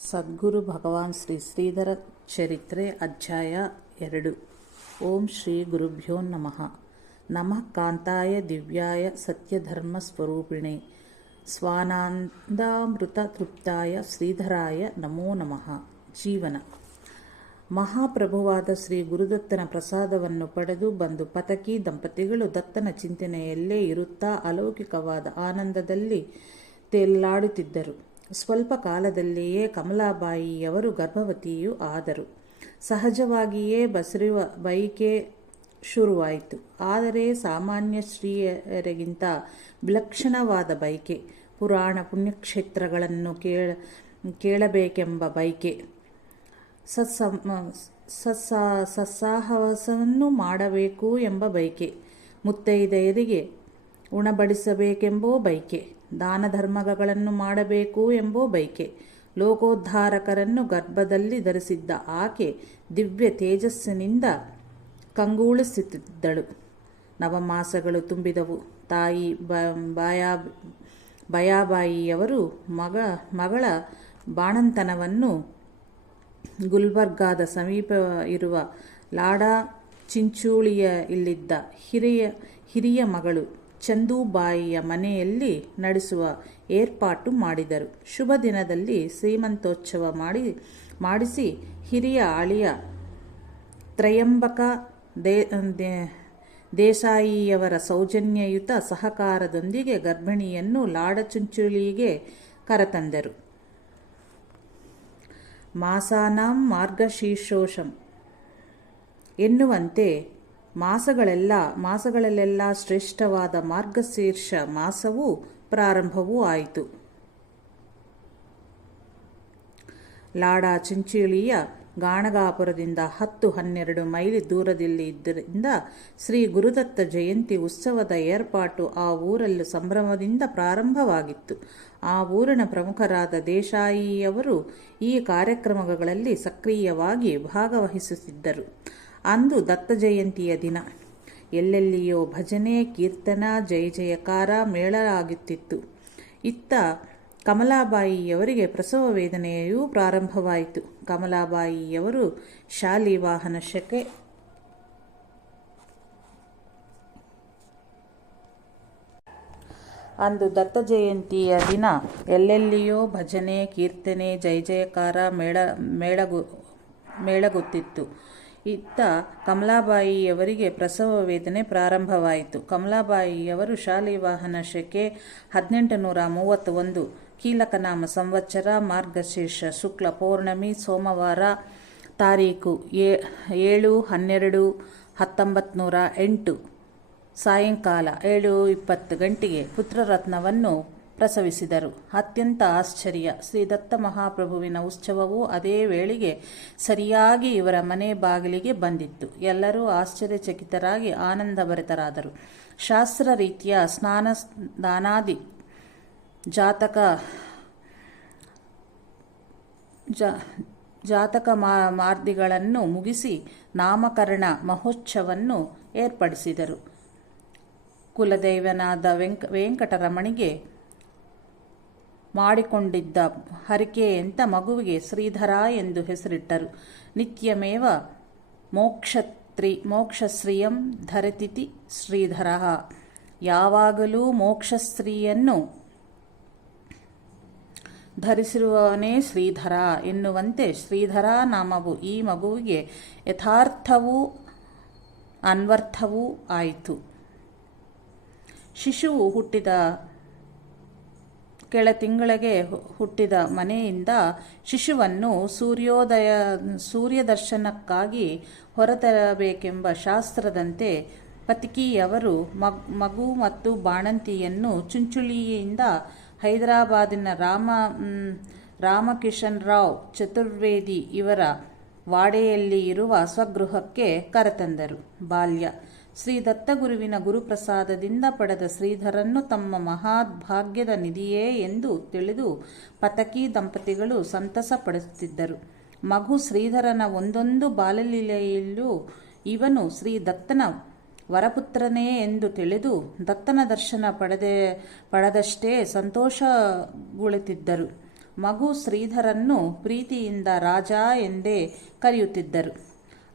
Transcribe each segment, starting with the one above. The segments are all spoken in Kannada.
ಸದ್ಗುರು ಭಗವಾನ್ ಶ್ರೀ ಶ್ರೀಧರ ಚರಿತ್ರೆ ಅಧ್ಯಾಯ 2. ಓಂ ಶ್ರೀ ಗುರುಭ್ಯೋ ನಮಃ. ನಮಃ ಕಾಂತಾಯ ದಿವ್ಯಾಯ ಸತ್ಯಧರ್ಮ ಸ್ವರೂಪಿಣೆ ಸ್ವಾನಂದಾಮೃತ ತೃಪ್ತಾಯ ಶ್ರೀಧರಾಯ ನಮೋ ನಮಃ. ಜೀವನ. ಮಹಾಪ್ರಭುವಾದ ಶ್ರೀ ಗುರುದತ್ತನ ಪ್ರಸಾದವನ್ನು ಪಡೆದು ಬಂದು ಪತಕಿ ದಂಪತಿಗಳು ದತ್ತನ ಚಿಂತನೆಯಲ್ಲೇ ಇರುತ್ತಾ ಅಲೌಕಿಕವಾದ ಆನಂದದಲ್ಲಿ ತೇಲಾಡುತ್ತಿದ್ದರು. ಸ್ವಲ್ಪ ಕಾಲದಲ್ಲಿಯೇ ಕಮಲಾಬಾಯಿಯವರು ಗರ್ಭವತಿಯೂ ಆದರು. ಸಹಜವಾಗಿಯೇ ಬಸರುವ ಬಯಕೆ ಶುರುವಾಯಿತು. ಆದರೆ ಸಾಮಾನ್ಯ ಸ್ತ್ರೀಯರಿಗಿಂತ ವಿಲಕ್ಷಣವಾದ ಬಯಕೆ, ಪುರಾಣ ಪುಣ್ಯಕ್ಷೇತ್ರಗಳನ್ನು ಕೇಳಬೇಕೆಂಬ ಬಯಕೆ, ಸತ್ಸಾಹಸವನ್ನು ಮಾಡಬೇಕು ಎಂಬ ಬಯಕೆ, ಮುತ್ತೈದೆಯರಿಗೆ ಉಣಬಡಿಸಬೇಕೆಂಬೋ ಬಯಕೆ, ದಾನ ಧರ್ಮಗಳನ್ನು ಮಾಡಬೇಕು ಎಂಬೋ ಬಯಕೆ. ಲೋಕೋದ್ಧಾರಕರನ್ನು ಗರ್ಭದಲ್ಲಿ ಧರಿಸಿದ್ದ ಆಕೆ ದಿವ್ಯ ತೇಜಸ್ಸಿನಿಂದ ಕಂಗೊಳಿಸುತ್ತಿದ್ದಳು. ನವಮಾಸಗಳು ತುಂಬಿದವು. ತಾಯಿ ಬಯಾಬಾಯಿಯವರು ಮಗಳ ಬಾಣಂತನವನ್ನು ಗುಲ್ಬರ್ಗಾದ ಸಮೀಪ ಇರುವ ಲಾಡಾ ಚಿಂಚೋಳಿಯ ಇಲ್ಲಿದ್ದ ಹಿರಿಯ ಮಗಳು ಚಂದೂಬಾಯಿಯ ಮನೆಯಲ್ಲಿ ನಡೆಸುವ ಏರ್ಪಾಟು ಮಾಡಿದರು. ಶುಭ ದಿನದಲ್ಲಿ ಶ್ರೀಮಂತೋತ್ಸವ ಮಾಡಿಸಿ ಹಿರಿಯ ಅಳಿಯ ತ್ರಯಂಬಕ ದೇಸಾಯಿಯವರ ಸೌಜನ್ಯಯುತ ಸಹಕಾರದೊಂದಿಗೆ ಗರ್ಭಿಣಿಯನ್ನು ಲಾಡಚುಂಚುಳಿಗೆ ಕರೆತಂದರು. ಮಾರ್ಗಶೀರ್ಷೋಷಂ ಎನ್ನುವಂತೆ ಮಾಸಗಳಲ್ಲೆಲ್ಲ ಶ್ರೇಷ್ಠವಾದ ಮಾರ್ಗಶೀರ್ಷ ಮಾಸವೂ ಪ್ರಾರಂಭವೂ ಆಯಿತು. ಲಾಡಾ ಚಿಂಚೋಳಿಯ ಗಾಣಗಾಪುರದಿಂದ 10-12 ಮೈಲಿ ದೂರದಲ್ಲಿ ಇದ್ದರಿಂದ ಶ್ರೀ ಗುರುದತ್ತ ಜಯಂತಿ ಉತ್ಸವದ ಏರ್ಪಾಟು ಆ ಊರಲ್ಲೂ ಸಂಭ್ರಮದಿಂದ ಪ್ರಾರಂಭವಾಗಿತ್ತು. ಆ ಊರಿನ ಪ್ರಮುಖರಾದ ದೇಸಾಯಿಯವರು ಈ ಕಾರ್ಯಕ್ರಮಗಳಲ್ಲಿ ಸಕ್ರಿಯವಾಗಿ ಭಾಗವಹಿಸುತ್ತಿದ್ದರು. ಅಂದು ದತ್ತ ಜಯಂತಿಯ ದಿನ. ಎಲ್ಲೆಲ್ಲಿಯೋ ಭಜನೆ, ಕೀರ್ತನ, ಜಯ ಜಯಕಾರ ಮೇಳ ಆಗುತ್ತಿತ್ತು. ಇತ್ತ ಕಮಲಾಬಾಯಿಯವರಿಗೆ ಪ್ರಸವ ವೇದನೆಯೂ ಪ್ರಾರಂಭವಾಯಿತು. ಕಮಲಾಬಾಯಿಯವರು ಶಾಲಿವಾಹನ ಶಕೆ ಅಂದು ದತ್ತ ಜಯಂತಿಯ ದಿನ ಎಲ್ಲೆಲ್ಲಿಯೋ ಭಜನೆ, ಕೀರ್ತನೆ, ಜಯ ಜಯಕಾರ ಮೇಳಗುತ್ತಿತ್ತು. ಇತ್ತ ಕಮಲಾಬಾಯಿಯವರಿಗೆ ಪ್ರಸವ ವೇದನೆ ಪ್ರಾರಂಭವಾಯಿತು. ಕಮಲಾಬಾಯಿಯವರು ಶಾಲಿವಾಹನ ಶಕೆ 1831 ಕೀಲಕನಾಮ ಸಂವತ್ಸರ ಮಾರ್ಗಶೀರ್ಷ ಶುಕ್ಲ ಪೌರ್ಣಮಿ ಸೋಮವಾರ ತಾರೀಖು 7/12/1908 ಸಾಯಂಕಾಲ 7:20 ಗಂಟೆಗೆ ಪುತ್ರರತ್ನವನ್ನು ಪ್ರಸವಿಸಿದರು. ಅತ್ಯಂತ ಆಶ್ಚರ್ಯ. ಶ್ರೀ ದತ್ತ ಮಹಾಪ್ರಭುವಿನ ಉತ್ಸವವು ಅದೇ ವೇಳೆಗೆ ಸರಿಯಾಗಿ ಇವರ ಮನೆ ಬಾಗಿಲಿಗೆ ಬಂದಿತ್ತು. ಎಲ್ಲರೂ ಆಶ್ಚರ್ಯಚಕಿತರಾಗಿ ಆನಂದಭರಿತರಾದರು. ಶಾಸ್ತ್ರ ರೀತಿಯ ಸ್ನಾನ ದಾನಾದಿ ಜಾತಕ ಮಾರ್ದಿಗಳನ್ನು ಮುಗಿಸಿ ನಾಮಕರಣ ಮಹೋತ್ಸವವನ್ನು ಏರ್ಪಡಿಸಿದರು. ಕುಲದೈವನಾದ ವೆಂಕಟರಮಣಿಗೆ ಮಾಡಿಕೊಂಡಿದ್ದ ಹರಿಕೆಯಂತ ಮಗುವಿಗೆ ಶ್ರೀಧರ ಎಂದು ಹೆಸರಿಟ್ಟರು. ನಿತ್ಯಮೇವ ಮೋಕ್ಷಶ್ರಿಯಂ ಧರತಿತಿ ಶ್ರೀಧರ. ಯಾವಾಗಲೂ ಮೋಕ್ಷಶ್ರೀಯನ್ನು ಧರಿಸಿರುವವನೇ ಶ್ರೀಧರ ಎನ್ನುವಂತೆ ಶ್ರೀಧರ ನಾಮವು ಈ ಮಗುವಿಗೆ ಯಥಾರ್ಥವೂ ಅನ್ವರ್ಥವೂ ಆಯಿತು. ಶಿಶುವು ಹುಟ್ಟಿದ ಕೆಳ ತಿಂಗಳಿಗೆ ಹುಟ್ಟಿದ ಮನೆಯಿಂದ ಶಿಶುವನ್ನು ಸೂರ್ಯದರ್ಶನಕ್ಕಾಗಿ ಹೊರತರಬೇಕೆಂಬ ಶಾಸ್ತ್ರದಂತೆ ಪತಿಕಿಯವರು ಮಗು ಮತ್ತು ಬಾಣಂತಿಯನ್ನು ಚುಂಚುಳಿಯಿಂದ ಹೈದರಾಬಾದಿನ ರಾಮಕಿಶನ್ ರಾವ್ ಚತುರ್ವೇದಿ ಇವರ ವಾಡೆಯಲ್ಲಿ ಇರುವ ಸ್ವಗೃಹಕ್ಕೆ ಕರೆತಂದರು. ಬಾಲ್ಯ. ಶ್ರೀ ದತ್ತಗುರುವಿನ ಗುರುಪ್ರಸಾದದಿಂದ ಪಡೆದ ಶ್ರೀಧರನ್ನು ತಮ್ಮ ಮಹಾಭಾಗ್ಯದ ನಿಧಿಯೇ ಎಂದು ತಿಳಿದು ಪತಕಿ ದಂಪತಿಗಳು ಸಂತಸ ಪಡುತ್ತಿದ್ದರು. ಮಗು ಶ್ರೀಧರನ ಒಂದೊಂದು ಬಾಲಲೀಲೆಯಲ್ಲೂ ಇವನು ಶ್ರೀ ದತ್ತನ ವರಪುತ್ರನೇ ಎಂದು ತಿಳಿದು ದತ್ತನ ದರ್ಶನ ಪಡೆದಷ್ಟೇ ಸಂತೋಷಗೊಳ್ಳುತ್ತಿದ್ದರು. ಮಗು ಶ್ರೀಧರನ್ನು ಪ್ರೀತಿಯಿಂದ ರಾಜ ಎಂದೇ ಕರೆಯುತ್ತಿದ್ದರು.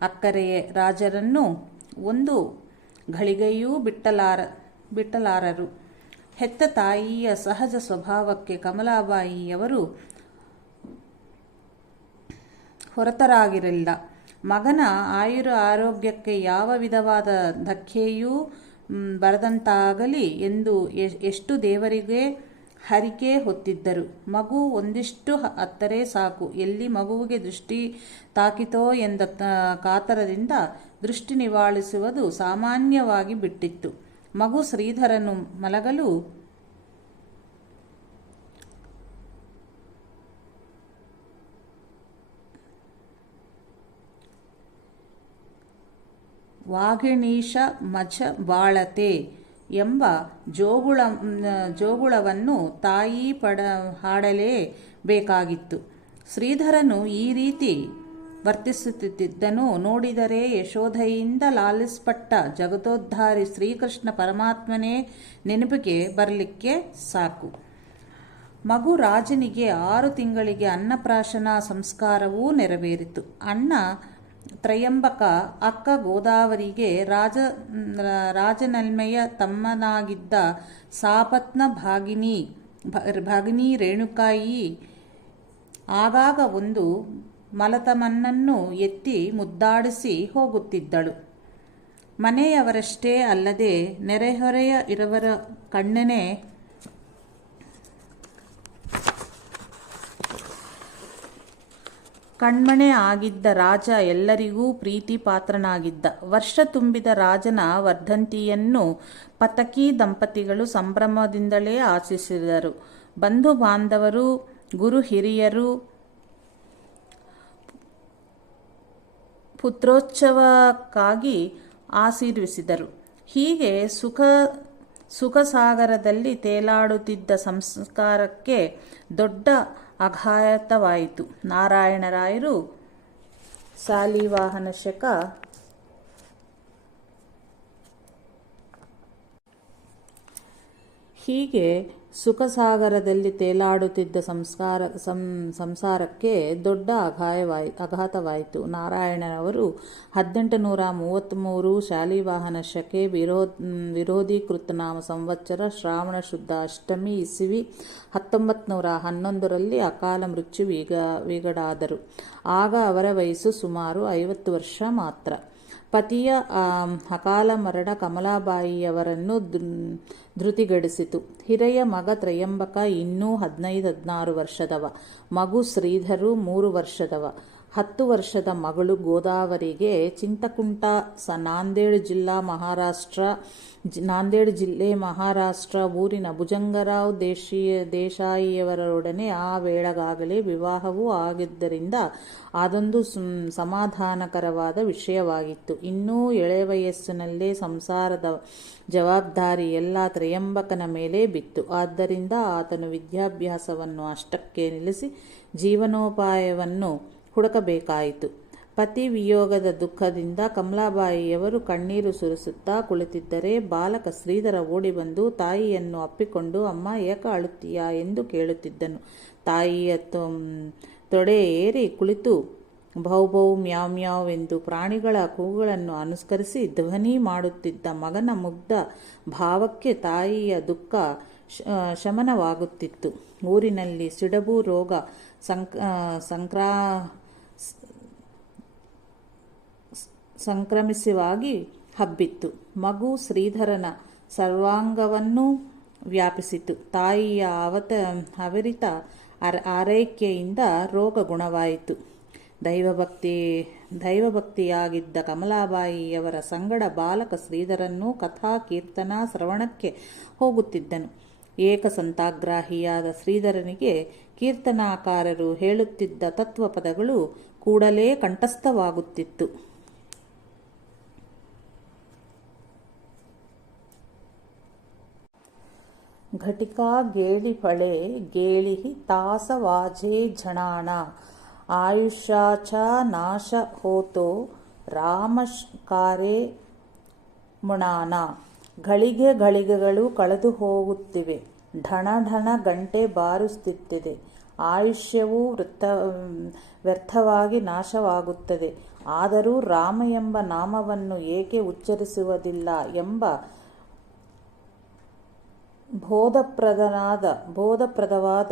ಅಕ್ಕರೆಯ ರಾಜರನ್ನು ಒಂದು ಘಳಿಗೆಯೂ ಬಿಟ್ಟಲಾರರು. ಹೆತ್ತ ತಾಯಿಯ ಸಹಜ ಸ್ವಭಾವಕ್ಕೆ ಕಮಲಾಬಾಯಿಯವರು ಹೊರತರಾಗಿರಲಿಲ್ಲ. ಮಗನ ಆರೋಗ್ಯಕ್ಕೆ ಯಾವ ವಿಧವಾದ ಧಕ್ಕೆಯೂ ಬರದಂತಾಗಲಿ ಎಂದು ಎಷ್ಟು ದೇವರಿಗೆ ಹರಿಕೆ ಹೊತ್ತಿದ್ದರು. ಮಗು ಒಂದಿಷ್ಟು ಅತ್ತರೆ ಸಾಕು, ಎಲ್ಲಿ ಮಗುವಿಗೆ ದೃಷ್ಟಿ ತಾಕಿತೋ ಎಂದ ಕಾತರದಿಂದ ದೃಷ್ಟಿ ನಿವಾಳಿಸುವುದು ಸಾಮಾನ್ಯವಾಗಿ ಬಿಟ್ಟಿತ್ತು. ಮಗು ಶ್ರೀಧರನು ಮಲಗಲು ವಾಘಿಣೀಶ ಮಜ ಬಾಳತೆ ಎಂಬ ಜೋಗುಳವನ್ನು ತಾಯಿ ಹಾಡಲೇ ಬೇಕಾಗಿತ್ತು. ಶ್ರೀಧರನು ಈ ರೀತಿ ವರ್ತಿಸುತ್ತಿದ್ದನು ನೋಡಿದರೆ ಯಶೋಧೆಯಿಂದ ಲಾಲಿಸಲ್ಪಟ್ಟ ಜಗದೋದ್ಧಾರಿ ಶ್ರೀಕೃಷ್ಣ ಪರಮಾತ್ಮನೇ ನೆನಪಿಗೆ ಬರಲಿಕ್ಕೆ ಸಾಕು. ಮಗು ರಾಜನಿಗೆ 6 ತಿಂಗಳಿಗೆ ಅನ್ನಪ್ರಾಶನ ಸಂಸ್ಕಾರವೂ ನೆರವೇರಿತು. ಅಣ್ಣ ತ್ರಯಂಬಕ, ಅಕ್ಕ ಗೋದಾವರಿಗೆ, ರಾಜನಲ್ಮೆಯ ತಮ್ಮನಾಗಿದ್ದ ಸಾಪತ್ನ ಭಾಗಿನಿ ರೇಣುಕಾಯಿ ಆಗಾಗ ಒಂದು ಮಲತಮನ್ನನ್ನು ಎತ್ತಿ ಮುದ್ದಾಡಿಸಿ ಹೋಗುತ್ತಿದ್ದಳು. ಮನೆಯವರಷ್ಟೇ ಅಲ್ಲದೆ ನೆರೆಹೊರೆಯ ಇರುವರ ಕಣ್ಮಣೆ ಆಗಿದ್ದ ರಾಜ ಎಲ್ಲರಿಗೂ ಪ್ರೀತಿ ಪಾತ್ರನಾಗಿದ್ದ. ವರ್ಷ ತುಂಬಿದ ರಾಜನ ವರ್ಧಂತಿಯನ್ನು ಪತಕಿ ದಂಪತಿಗಳು ಸಂಭ್ರಮದಿಂದಲೇ ಆಚರಿಸಿದರು. ಬಂಧು ಬಾಂಧವರು, ಗುರು ಹಿರಿಯರು ಪುತ್ರೋತ್ಸವಕ್ಕಾಗಿ ಆಶೀರ್ವಿಸಿದರು. ಹೀಗೆ ಸುಖಸಾಗರದಲ್ಲಿ ತೇಲಾಡುತ್ತಿದ್ದ ಸಂಸ್ಕಾರಕ್ಕೆ ದೊಡ್ಡ ಆಘಾತವಾಯಿತು. ನಾರಾಯಣರಾಯರು ಶಾಲಿವಾಹನ ಶಕ ಹೀಗೆ ಸುಖಸಾಗರದಲ್ಲಿ ತೇಲಾಡುತ್ತಿದ್ದ ಸಂಸಾರಕ್ಕೆ ದೊಡ್ಡ ಆಘಾತವಾಯಿತು. ನಾರಾಯಣರವರು 1833 ಶಾಲಿವಾಹನ ಶಕೆ ವಿರೋಧೀಕೃತನಾಮ ಸಂವತ್ಸರ ಶ್ರಾವಣ ಶುದ್ಧ ಅಷ್ಟಮಿ ಇಸವಿ 1911ರಲ್ಲಿ ಅಕಾಲ ಮೃತ್ಯು ವಿಗಡಾದರು. ಆಗ ಅವರ ವಯಸ್ಸು ಸುಮಾರು 50 ವರ್ಷ ಮಾತ್ರ. ಪತಿಯ ಅಕಾಲ ಮರಣ ಕಮಲಾಬಾಯಿಯವರನ್ನು ಧೃತಿಗಡಿಸಿತು. ಹಿರಿಯ ಮಗ ತ್ರಯಂಬಕ ಇನ್ನೂ 15-16 ವರ್ಷದವ. ಮಗು ಶ್ರೀಧರು 3 ವರ್ಷದವ. 10 ವರ್ಷದ ಮಗಳು ಗೋದಾವರಿಗೆ ಚಿಂತಕುಂಟ ನಾಂದೇಡ್ ಜಿಲ್ಲೆ ಮಹಾರಾಷ್ಟ್ರ ಊರಿನ ಭುಜಂಗರಾವ್ ದೇಶಾಯಿಯವರೊಡನೆ ಆ ವೇಳೆಗಾಗಲೇ ವಿವಾಹವೂ ಆಗಿದ್ದರಿಂದ ಅದೊಂದು ಸಮಾಧಾನಕರವಾದ ವಿಷಯವಾಗಿತ್ತು. ಇನ್ನೂ ಎಳೆವಯಸ್ಸಿನಲ್ಲೇ ಸಂಸಾರದ ಜವಾಬ್ದಾರಿ ಎಲ್ಲ ತ್ರಯಂಬಕನ ಮೇಲೆ ಬಿತ್ತು. ಆದ್ದರಿಂದ ಆತನು ವಿದ್ಯಾಭ್ಯಾಸವನ್ನು ಅಷ್ಟಕ್ಕೆ ನಿಲ್ಲಿಸಿ ಜೀವನೋಪಾಯವನ್ನು ಹುಡುಕಬೇಕಾಯಿತು. ಪತಿ ವಿಯೋಗದ ದುಃಖದಿಂದ ಕಮಲಾಬಾಯಿಯವರು ಕಣ್ಣೀರು ಸುರಿಸುತ್ತಾ ಕುಳಿತಿದ್ದರೆ ಬಾಲಕ ಶ್ರೀಧರ ಓಡಿಬಂದು ತಾಯಿಯನ್ನು ಅಪ್ಪಿಕೊಂಡು, ಅಮ್ಮ ಏಕ ಅಳುತ್ತೀಯಾ ಎಂದು ಕೇಳುತ್ತಿದ್ದನು. ತಾಯಿಯ ತೊಡೆ ಏರಿ ಕುಳಿತು ಭೌ ಭೌ ಮ್ಯಾವ್ ಮ್ಯಾವ್ ಎಂದು ಪ್ರಾಣಿಗಳ ಕೂಗುಗಳನ್ನು ಅನುಸ್ಕರಿಸಿ ಧ್ವನಿ ಮಾಡುತ್ತಿದ್ದ ಮಗನ ಮುಗ್ಧ ಭಾವಕ್ಕೆ ತಾಯಿಯ ದುಃಖ ಶಮನವಾಗುತ್ತಿತ್ತು. ಊರಿನಲ್ಲಿ ಸಿಡಬು ರೋಗ ಸಂಕ್ರಮಿಸವಾಗಿ ಹಬ್ಬಿತ್ತು. ಮಗು ಶ್ರೀಧರನ ಸರ್ವಾಂಗವನ್ನೂ ವ್ಯಾಪಿಸಿತು. ತಾಯಿಯ ಅವರಿತ ಆರೈಕೆಯಿಂದ ರೋಗ ಗುಣವಾಯಿತು. ದೈವಭಕ್ತಿಯಾಗಿದ್ದ ಕಮಲಾಬಾಯಿಯವರ ಸಂಗಡ ಬಾಲಕ ಶ್ರೀಧರನ್ನು ಕಥಾ ಕೀರ್ತನ ಶ್ರವಣಕ್ಕೆ ಹೋಗುತ್ತಿದ್ದನು. ಏಕಸಂತಾಗ್ರಾಹಿಯಾದ ಶ್ರೀಧರನಿಗೆ ಕೀರ್ತನಾಕಾರರು ಹೇಳುತ್ತಿದ್ದ ತತ್ವಪದಗಳು ಕೂಡಲೇ ಕಂಠಸ್ಥವಾಗುತ್ತಿತ್ತು. ಘಟಿಕಾ ಗೇಳಿ ಫಳೆ ಗೇಳಿಹಿ ತಾಸ ವಾಜೆ ಝಣಾಣ ಆಯುಷ್ಯಾಚ ನಾಶ ಹೋತೋ ರಾಮಕಾರೆ ಮುಣಾನ. ಘಳಿಗೆಗಳು ಕಳೆದು ಹೋಗುತ್ತಿವೆ. ಢಣ ಢಣ ಗಂಟೆ ಬಾರಿಸುತ್ತಿದೆ. ಆಯುಷ್ಯವೂ ವ್ಯರ್ಥವಾಗಿ ನಾಶವಾಗುತ್ತದೆ. ಆದರೂ ರಾಮ ಎಂಬ ನಾಮವನ್ನು ಏಕೆ ಉಚ್ಚರಿಸುವುದಿಲ್ಲ ಎಂಬ ಬೋಧಪ್ರದವಾದ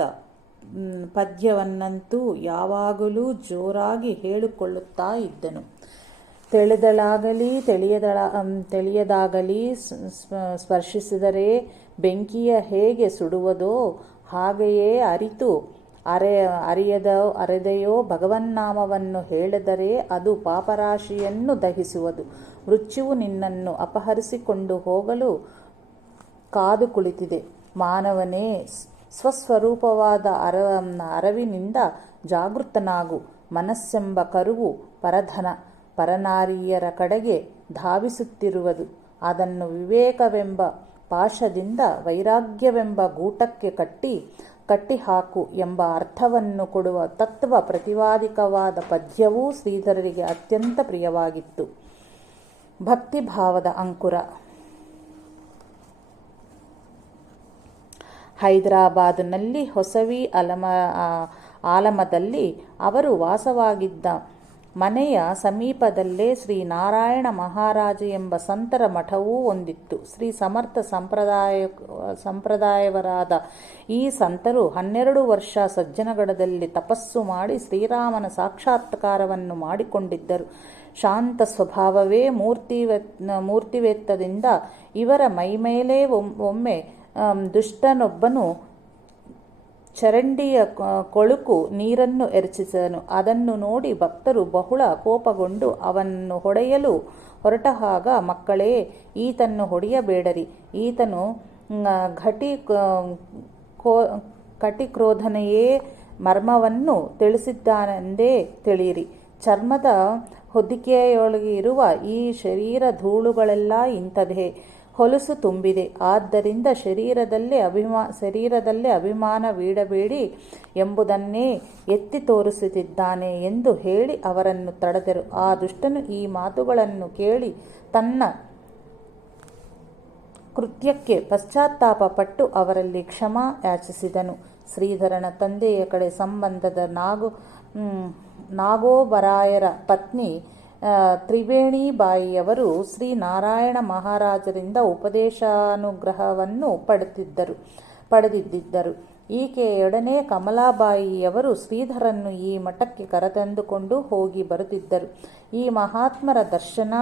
ಪದ್ಯವನ್ನಂತೂ ಯಾವಾಗಲೂ ಜೋರಾಗಿ ಹೇಳಿಕೊಳ್ಳುತ್ತಾ ಇದ್ದನು. ತಿಳಿಯದಾಗಲಿ ಸ್ಪರ್ಶಿಸಿದರೆ ಬೆಂಕಿಯ ಹೇಗೆ ಸುಡುವುದೋ ಹಾಗೆಯೇ ಅರಿಯದೆಯೋ ಭಗವನ್ನಾಮವನ್ನು ಹೇಳಿದರೆ ಅದು ಪಾಪರಾಶಿಯನ್ನು ದಹಿಸುವುದು. ಮೃತ್ಯುವು ನಿನ್ನನ್ನು ಅಪಹರಿಸಿಕೊಂಡು ಹೋಗಲು ಕಾದು ಕುಳಿತಿದೆ. ಮಾನವನೇ, ಸ್ವಸ್ವರೂಪವಾದ ಅರಿವಿನಿಂದ ಜಾಗೃತನಾಗು. ಮನಸ್ಸೆಂಬ ಕರುವು ಪರನಾರಿಯರ ಕಡೆಗೆ ಧಾವಿಸುತ್ತಿರುವುದು. ಅದನ್ನು ವಿವೇಕವೆಂಬ ಪಾಶದಿಂದ ವೈರಾಗ್ಯವೆಂಬ ಗೂಟಕ್ಕೆ ಕಟ್ಟಿಹಾಕು ಎಂಬ ಅರ್ಥವನ್ನು ಕೊಡುವ ತತ್ವ ಪ್ರತಿಪಾದಿಕವಾದ ಪದ್ಯವೂ ಶ್ರೀಧರರಿಗೆ ಅತ್ಯಂತ ಪ್ರಿಯವಾಗಿತ್ತು. ಭಕ್ತಿಭಾವದ ಅಂಕುರ. ಹೈದರಾಬಾದಿನಲ್ಲಿ ಹೊಸವಿ ಆಲಮದಲ್ಲಿ ಅವರು ವಾಸವಾಗಿದ್ದ ಮನೆಯ ಸಮೀಪದಲ್ಲೇ ಶ್ರೀ ನಾರಾಯಣ ಮಹಾರಾಜ ಎಂಬ ಸಂತರ ಮಠವೂ ಒಂದಿತ್ತು. ಶ್ರೀ ಸಮರ್ಥ ಸಂಪ್ರದಾಯವರಾದ ಈ ಸಂತರು 12 ವರ್ಷ ಸಜ್ಜನಗಢದಲ್ಲಿ ತಪಸ್ಸು ಮಾಡಿ ಶ್ರೀರಾಮನ ಸಾಕ್ಷಾತ್ಕಾರವನ್ನು ಮಾಡಿಕೊಂಡಿದ್ದರು. ಶಾಂತ ಸ್ವಭಾವವೇ ಮೂರ್ತಿವೇತ್ತದಿಂದ ಇವರ ಮೈಮೇಲೆ ಒಮ್ಮೆ ದುಷ್ಟನೊಬ್ಬನು ಚರಂಡಿಯ ಕೊಳುಕು ನೀರನ್ನು ಎರಚಿದನು. ಅದನ್ನು ನೋಡಿ ಭಕ್ತರು ಬಹಳ ಕೋಪಗೊಂಡು ಅವನನ್ನು ಹೊಡೆಯಲು ಹೊರಟಾಗ, ಮಕ್ಕಳೇ, ಈತನ್ನು ಹೊಡೆಯಬೇಡರಿ, ಈತನು ಕಟಿಕ್ರೋಧನೆಯೇ ಮರ್ಮವನ್ನು ತಿಳಿಸಿದ್ದಾನೆಂದೇ ತಿಳಿಯಿರಿ. ಚರ್ಮದ ಹೊದಿಕೆಯೊಳಗಿರುವ ಈ ಶರೀರ ಧೂಳುಗಳೆಲ್ಲ ಇಂಥದೇ. ಹೊಲಸು ತುಂಬಿದೆ. ಆದ್ದರಿಂದ ಶರೀರದಲ್ಲೇ ಅಭಿಮಾನವೀಡಬೇಡಿ ಎಂಬುದನ್ನೇ ಎತ್ತಿ ತೋರಿಸುತ್ತಿದ್ದಾನೆ ಎಂದು ಹೇಳಿ ಅವರನ್ನು ತಡೆದರು. ಆ ದುಷ್ಟನು ಈ ಮಾತುಗಳನ್ನು ಕೇಳಿ ತನ್ನ ಕೃತ್ಯಕ್ಕೆ ಪಶ್ಚಾತ್ತಾಪ ಪಟ್ಟು ಅವರಲ್ಲಿ ಕ್ಷಮಾ ಯಾಚಿಸಿದನು. ಶ್ರೀಧರನ ತಂದೆಯ ಕಡೆ ಸಂಬಂಧದ ನಾಗೋಬರಾಯರ ಪತ್ನಿ ತ್ರಿವೇಣಿಬಾಯಿಯವರು ಶ್ರೀ ನಾರಾಯಣ ಮಹಾರಾಜರಿಂದ ಉಪದೇಶಾನುಗ್ರಹವನ್ನು ಪಡೆದಿದ್ದರು. ಈಕೆಯೊಡನೆ ಕಮಲಾಬಾಯಿಯವರು ಶ್ರೀಧರನ್ನು ಈ ಮಠಕ್ಕೆ ಕರೆತಂದುಕೊಂಡು ಹೋಗಿ ಬರುತ್ತಿದ್ದರು. ಈ ಮಹಾತ್ಮರ ದರ್ಶನ,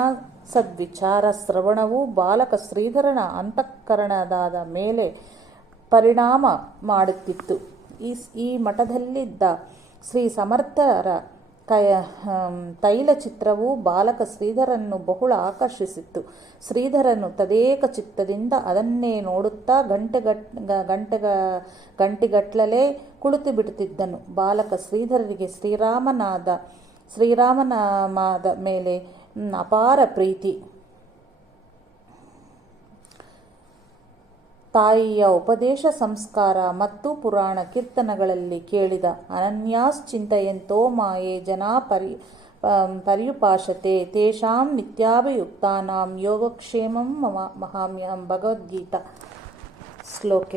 ಸದ್ವಿಚಾರ ಶ್ರವಣವು ಬಾಲಕ ಶ್ರೀಧರನ ಅಂತಃಕರಣದ ಮೇಲೆ ಪರಿಣಾಮ ಮಾಡುತ್ತಿತ್ತು. ಈ ಮಠದಲ್ಲಿದ್ದ ಶ್ರೀ ಸಮರ್ಥರ ತೈಲಚಿತ್ರವು ಬಾಲಕ ಶ್ರೀಧರನ್ನು ಬಹುಳ ಆಕರ್ಷಿಸಿತ್ತು. ಶ್ರೀಧರನು ತದೇಕ ಚಿತ್ತದಿಂದ ಅದನ್ನೇ ನೋಡುತ್ತಾ ಗಂಟೆಗಟ್ಟಲೆ ಕುಳಿತು ಬಿಡುತ್ತಿದ್ದನು. ಬಾಲಕ ಶ್ರೀಧರನಿಗೆ ಶ್ರೀರಾಮನಾಮದ ಮೇಲೆ ಅಪಾರ ಪ್ರೀತಿ. ತಾಯಿಯ ಉಪದೇಶ, ಸಂಸ್ಕಾರ ಮತ್ತು ಪುರಾಣ ಕೀರ್ತನಗಳಲ್ಲಿ ಕೇಳಿದ ಅನನ್ಯಾಶ್ಚಿಂತಯಂತೋ ಮಾಯೇ ಜನಾ ಪರ್ಯುಪಾಶತೆ ತೇಷಾಂ ನಿತ್ಯಾಭಿಯುಕ್ತಾನಾಂ ಯೋಗಕ್ಷೇಮಂ ಮಹಾಮ್ಯಹಂ. ಭಗವದ್ಗೀತಾ ಶ್ಲೋಕ.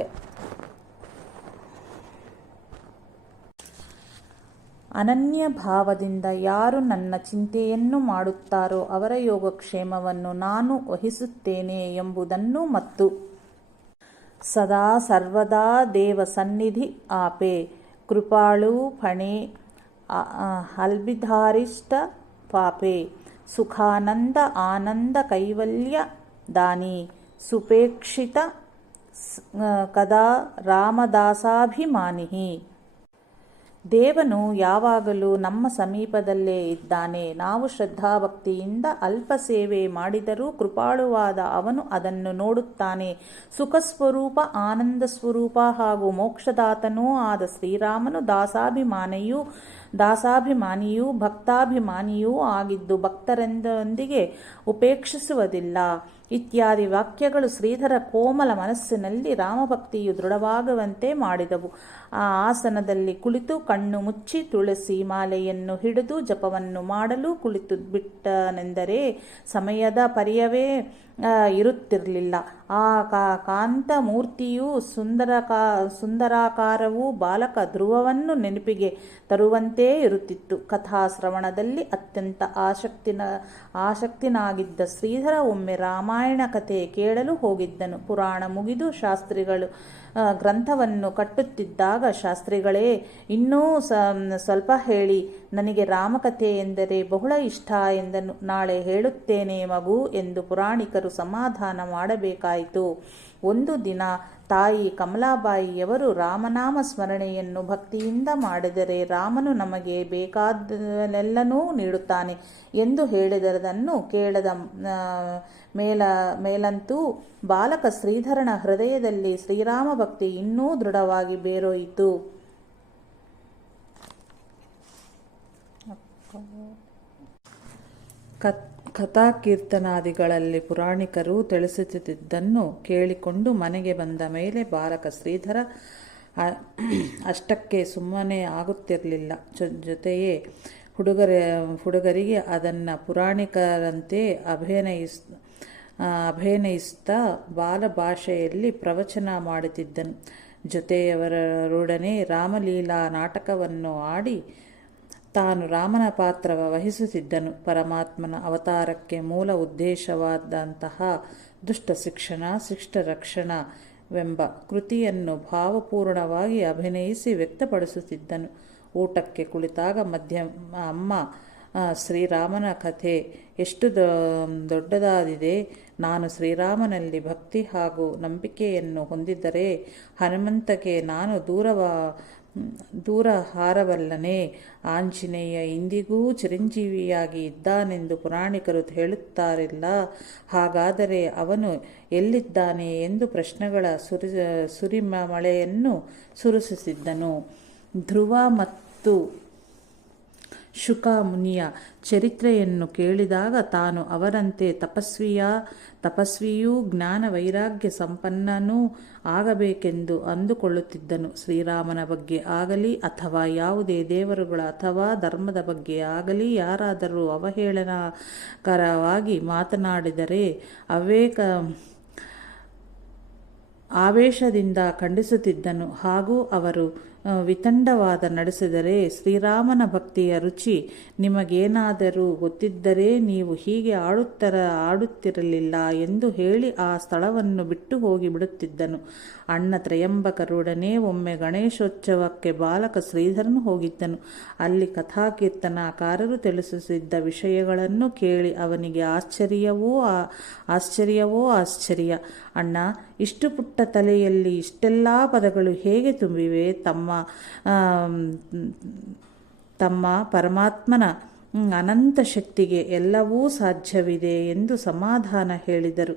ಅನನ್ಯ ಭಾವದಿಂದ ಯಾರು ನನ್ನ ಚಿಂತೆಯನ್ನು ಮಾಡುತ್ತಾರೋ ಅವರ ಯೋಗಕ್ಷೇಮವನ್ನು ನಾನು ವಹಿಸುತ್ತೇನೆ ಎಂಬುದನ್ನು ಮತ್ತು ಸದಾ ಸರ್ವದಾ ದೇವ ಸನ್ನಿಧಿ ಆಪೆ ಕೃಪಾಳು ಫಣೆ ಅಲ್ಬಿಧಾರಿಷ್ಟ ಪಾಪೆ ಸುಖಾನಂದ ಆನಂದ ಕೈವಲ್ಯ ದಾನಿ ಸುಪೇಕ್ಷಿತ ಕದಾ ರಾಮದಾಸಾಭಿಮಾನಿ. ದೇವನು ಯಾವಾಗಲೂ ನಮ್ಮ ಸಮೀಪದಲ್ಲೇ ಇದ್ದಾನೆ. ನಾವು ಶ್ರದ್ಧಾಭಕ್ತಿಯಿಂದ ಅಲ್ಪ ಸೇವೆ ಮಾಡಿದರೂ ಕೃಪಾಳುವಾದ ಅವನು ಅದನ್ನು ನೋಡುತ್ತಾನೆ. ಸುಖಸ್ವರೂಪ, ಆನಂದ ಸ್ವರೂಪ ಹಾಗೂ ಮೋಕ್ಷದಾತನೂ ಆದ ಶ್ರೀರಾಮನು ದಾಸಾಭಿಮಾನಿಯೂ ಭಕ್ತಾಭಿಮಾನಿಯೂ ಆಗಿದ್ದು ಭಕ್ತರೊಂದಿಗೆ ಉಪೇಕ್ಷಿಸುವುದಿಲ್ಲ ಇತ್ಯಾದಿ ವಾಕ್ಯಗಳು ಶ್ರೀಧರ ಕೋಮಲ ಮನಸ್ಸಿನಲ್ಲಿ ರಾಮಭಕ್ತಿಯು ದೃಢವಾಗುವಂತೆ ಮಾಡಿದವು. ಆ ಆಸನದಲ್ಲಿ ಕುಳಿತು ಕಣ್ಣು ಮುಚ್ಚಿ ತುಳಸಿ ಮಾಲೆಯನ್ನು ಹಿಡಿದು ಜಪವನ್ನು ಮಾಡಲು ಕುಳಿತು ಬಿಟ್ಟನೆಂದರೆ ಸಮಯದ ಪರಿಯವೇ ಇರುತ್ತಿರಲಿಲ್ಲ. ಆ ಕಾಂತಮೂರ್ತಿಯು ಸುಂದರಾಕಾರವು ಬಾಲಕ ಧ್ರುವವನ್ನು ನೆನಪಿಗೆ ತರುವಂತೆ ಇರುತ್ತಿತ್ತು. ಕಥಾಶ್ರವಣದಲ್ಲಿ ಅತ್ಯಂತ ಆಸಕ್ತನಾಗಿದ್ದ ಶ್ರೀಧರ ಒಮ್ಮೆ ರಾಮಾಯಣ ಕಥೆ ಕೇಳಲು ಹೋಗಿದ್ದನು. ಪುರಾಣ ಮುಗಿದು ಶಾಸ್ತ್ರಿಗಳು ಗ್ರಂಥವನ್ನು ಕಟ್ಟುತ್ತಿದ್ದಾಗ ಶಾಸ್ತ್ರಿಗಳೇ, ಇನ್ನೂ ಸ್ವಲ್ಪ ಹೇಳಿ, ನನಗೆ ರಾಮಕಥೆ ಎಂದರೆ ಬಹಳ ಇಷ್ಟ ಎಂದನು. ನಾಳೆ ಹೇಳುತ್ತೇನೆ ಮಗು ಎಂದು ಪುರಾಣಿಕರು ಸಮಾಧಾನ ಮಾಡಬೇಕಾಯಿತು. ಒಂದು ದಿನ ತಾಯಿ ಕಮಲಾಬಾಯಿಯವರು ರಾಮನಾಮ ಸ್ಮರಣೆಯನ್ನು ಭಕ್ತಿಯಿಂದ ಮಾಡಿದರೆ ರಾಮನು ನಮಗೆ ಬೇಕಾದನ್ನೆಲ್ಲನೂ ನೀಡುತ್ತಾನೆ ಎಂದು ಹೇಳಿದರದನ್ನು ಕೇಳದ ಮೇಲಂತೂ ಬಾಲಕ ಶ್ರೀಧರನ ಹೃದಯದಲ್ಲಿ ಶ್ರೀರಾಮ ಭಕ್ತಿ ಇನ್ನೂ ದೃಢವಾಗಿ ಬೇರೂರಿತು. ಕಥಾಕೀರ್ತನಾದಿಗಳಲ್ಲಿ ಪುರಾಣಿಕರು ತಿಳಿಸುತ್ತಿದ್ದನ್ನು ಕೇಳಿಕೊಂಡು ಮನೆಗೆ ಬಂದ ಮೇಲೆ ಬಾಲಕ ಶ್ರೀಧರ ಅಷ್ಟಕ್ಕೆ ಸುಮ್ಮನೆ ಆಗುತ್ತಿರಲಿಲ್ಲ. ಜೊತೆಯೇ ಹುಡುಗರಿಗೆ ಅದನ್ನು ಪುರಾಣಿಕರಂತೆ ಅಭಿನಯಿಸ್ತಾ ಬಾಲಭಾಷೆಯಲ್ಲಿ ಪ್ರವಚನ ಮಾಡುತ್ತಿದ್ದನು. ಜೊತೆಯವರೊಡನೆ ರಾಮಲೀಲಾ ನಾಟಕವನ್ನು ಆಡಿ ತಾನು ರಾಮನ ಪಾತ್ರ ವಹಿಸುತ್ತಿದ್ದನು. ಪರಮಾತ್ಮನ ಅವತಾರಕ್ಕೆ ಮೂಲ ಉದ್ದೇಶವಾದಂತಹ ದುಷ್ಟ ಶಿಕ್ಷಣ ಶಿಷ್ಟ ರಕ್ಷಣವೆಂಬ ಕೃತಿಯನ್ನು ಭಾವಪೂರ್ಣವಾಗಿ ಅಭಿನಯಿಸಿ ವ್ಯಕ್ತಪಡಿಸುತ್ತಿದ್ದನು. ಊಟಕ್ಕೆ ಕುಳಿತಾಗ ಅಮ್ಮ, ಶ್ರೀರಾಮನ ಕಥೆ ಎಷ್ಟು ದೊಡ್ಡದಾಗಿದೆ. ನಾನು ಶ್ರೀರಾಮನಲ್ಲಿ ಭಕ್ತಿ ಹಾಗೂ ನಂಬಿಕೆಯನ್ನು ಹೊಂದಿದ್ದರೆ ಹನುಮಂತಗೆ ನಾನು ದೂರ ಹಾರಬಲ್ಲನೆ. ಆಂಜನೇಯ ಇಂದಿಗೂ ಚಿರಂಜೀವಿಯಾಗಿ ಇದ್ದಾನೆಂದು ಪುರಾಣಿಕರು ಹೇಳುತ್ತಾರಿಲ್ಲ. ಹಾಗಾದರೆ ಅವನು ಎಲ್ಲಿದ್ದಾನೆ ಎಂದು ಪ್ರಶ್ನೆಗಳ ಸುರಿಮಳೆಯನ್ನು ಸುರಿಸುತ್ತಿದ್ದನು. ಧ್ರುವ ಮತ್ತು ಶುಕ ಮುನಿಯ ಚರಿತ್ರೆಯನ್ನು ಕೇಳಿದಾಗ ತಾನು ಅವರಂತೆ ತಪಸ್ವಿಯೂ ಜ್ಞಾನ ವೈರಾಗ್ಯ ಸಂಪನ್ನನೂ ಆಗಬೇಕೆಂದು ಅಂದುಕೊಳ್ಳುತ್ತಿದ್ದನು. ಶ್ರೀರಾಮನ ಬಗ್ಗೆ ಆಗಲಿ ಅಥವಾ ಯಾವುದೇ ದೇವರುಗಳ ಅಥವಾ ಧರ್ಮದ ಬಗ್ಗೆ ಆಗಲಿ ಯಾರಾದರೂ ಅವಹೇಳನಕರವಾಗಿ ಮಾತನಾಡಿದರೆ ಆವೇಶದಿಂದ ಖಂಡಿಸುತ್ತಿದ್ದನು. ಹಾಗೂ ಅವರು ವಿತಂಡವಾದ ನಡೆಸಿದರೆ, ಶ್ರೀರಾಮನ ಭಕ್ತಿಯ ರುಚಿ ನಿಮಗೇನಾದರೂ ಗೊತ್ತಿದ್ದರೆ ನೀವು ಹೀಗೆ ಆಡುತ್ತಿರಲಿಲ್ಲ ಎಂದು ಹೇಳಿ ಆ ಸ್ಥಳವನ್ನು ಬಿಟ್ಟು ಹೋಗಿ ಬಿಡುತ್ತಿದ್ದನು. ಅಣ್ಣ ತ್ರಯಂಬಕರೊಡನೆ ಒಮ್ಮೆ ಗಣೇಶೋತ್ಸವಕ್ಕೆ ಬಾಲಕ ಶ್ರೀಧರನು ಹೋಗಿದ್ದನು. ಅಲ್ಲಿ ಕಥಾಕೀರ್ತನಕಾರರು ತಿಳಿಸುತ್ತಿದ್ದ ವಿಷಯಗಳನ್ನು ಕೇಳಿ ಅವನಿಗೆ ಆಶ್ಚರ್ಯವೋ ಆಶ್ಚರ್ಯ. ಅಣ್ಣ, ಇಷ್ಟು ಪುಟ್ಟ ತಲೆಯಲ್ಲಿ ಇಷ್ಟೆಲ್ಲ ಪದಗಳು ಹೇಗೆ ತುಂಬಿವೆ? ತಮ್ಮ ಪರಮಾತ್ಮನ ಅನಂತ ಶಕ್ತಿಗೆ ಎಲ್ಲವೂ ಸಾಧ್ಯವಿದೆ ಎಂದು ಸಮಾಧಾನ ಹೇಳಿದರು.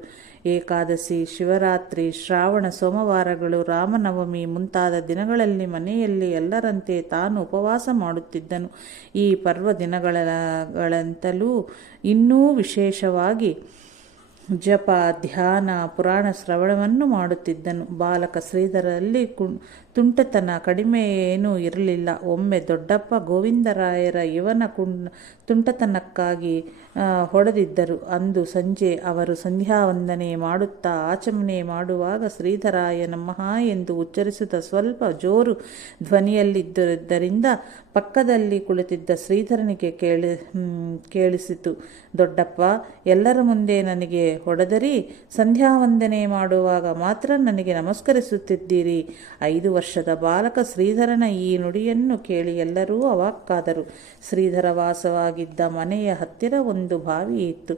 ಏಕಾದಶಿ, ಶಿವರಾತ್ರಿ, ಶ್ರಾವಣ ಸೋಮವಾರಗಳು, ರಾಮನವಮಿ ಮುಂತಾದ ದಿನಗಳಲ್ಲಿ ಮನೆಯಲ್ಲಿ ಎಲ್ಲರಂತೆ ತಾನು ಉಪವಾಸ ಮಾಡುತ್ತಿದ್ದನು. ಈ ಪರ್ವ ದಿನಗಳಂತಲೂ ಇನ್ನೂ ವಿಶೇಷವಾಗಿ ಜಪ, ಧ್ಯಾನ, ಪುರಾಣ ಶ್ರವಣವನ್ನು ಮಾಡುತ್ತಿದ್ದನು. ಬಾಲಕ ಶ್ರೀಧರಲ್ಲಿ ತುಂಟತನ ಕಡಿಮೆ ಏನೂ ಇರಲಿಲ್ಲ. ಒಮ್ಮೆ ದೊಡ್ಡಪ್ಪ ಗೋವಿಂದರಾಯರ ಇವನ ತುಂಟತನಕ್ಕಾಗಿ ಹೊಡೆದಿದ್ದರು. ಅಂದು ಸಂಜೆ ಅವರು ಸಂಧ್ಯಾವಂದನೆ ಮಾಡುತ್ತಾ ಆಚಮನೆ ಮಾಡುವಾಗ ಶ್ರೀಧರಾಯ ನಮಃ ಎಂದು ಉಚ್ಚರಿಸುತ್ತಾ ಸ್ವಲ್ಪ ಜೋರು ಧ್ವನಿಯಲ್ಲಿದ್ದರಿಂದ ಪಕ್ಕದಲ್ಲಿ ಕುಳಿತಿದ್ದ ಶ್ರೀಧರನಿಗೆ ಕೇಳಿಸಿತು. ದೊಡ್ಡಪ್ಪ, ಎಲ್ಲರ ಮುಂದೆ ನನಗೆ ಹೊಡೆದರಿ, ಸಂಧ್ಯಾವಂದನೆ ಮಾಡುವಾಗ ಮಾತ್ರ ನನಗೆ ನಮಸ್ಕರಿಸುತ್ತಿದ್ದೀರಿ. 5 ವರ್ಷದ ಬಾಲಕ ಶ್ರೀಧರನ ಈ ನುಡಿಯನ್ನು ಕೇಳಿ ಎಲ್ಲರೂ ಅವಾಕ್ಕಾದರು. ಶ್ರೀಧರ ವಾಸವಾಗಿದ್ದ ಮನೆಯ ಹತ್ತಿರ ಒಂದು ಬಾವಿ ಇತ್ತು.